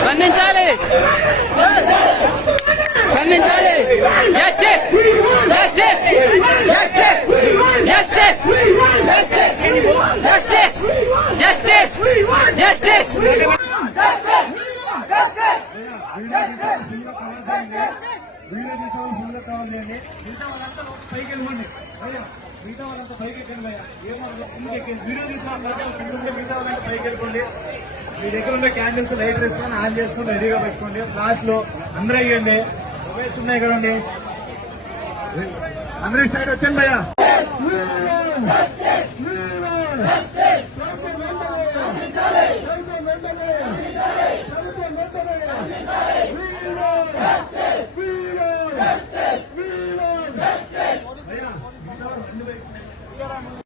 స్పందించాలి, స్పందించాలి. Justice, justice, justice, justice, justice, justice, justice. మిగతా వాళ్ళంతా పైకి ఎక్కండి. వీడియో మిగతా వాళ్ళంతా పైకి వెళ్ళిపోండి. మీ దగ్గర ఉండే క్యాండిల్స్ లైట్ వేసుకొని ఆన్ చేసుకుని రెడీగా పెట్టుకోండి. క్లాస్ లో అందరూ అయ్యండి. మొబైల్స్ ఉన్నాయి కదండి, అందరూ సైడ్ వచ్చండి భయ్యా.